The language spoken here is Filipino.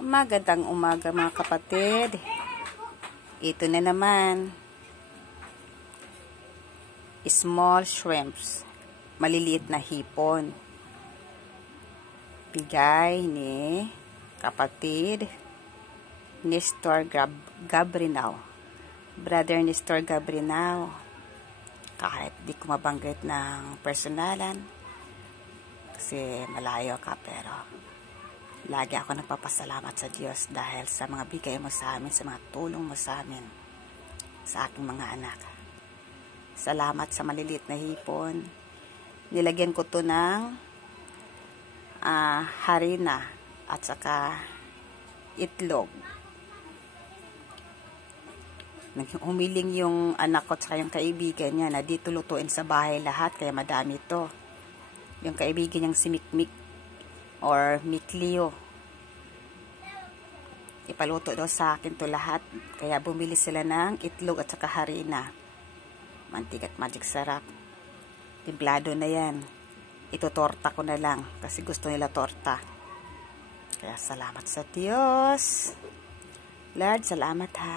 Magandang umaga mga kapatid. Ito na naman. Small shrimps. Maliliit na hipon. Bigay ni kapatid Nestor Gabrinao. Brother Nestor Gabrinao. Kahit di ko mabanggit ng personalan. Kasi malayo ka, pero lagi ako nagpapasalamat sa Diyos dahil sa mga bigay mo sa amin, sa mga tulong mo sa amin, sa aking mga anak. Salamat sa maliliit na hipon. Nilagyan ko to ng harina at saka itlog. Humiling yung anak ko at saka yung kaibigan niya na dito lutuin sa bahay lahat, kaya madami to. Yung kaibigan niyang si Mikmik or Miklio, ipaluto daw sa akin to lahat, kaya bumili sila ng itlog at saka harina. Mantika at magic sarap. Timplado na yan. Itutorta ko na lang kasi gusto nila torta. Kaya salamat sa Diyos. Lord, salamat ha.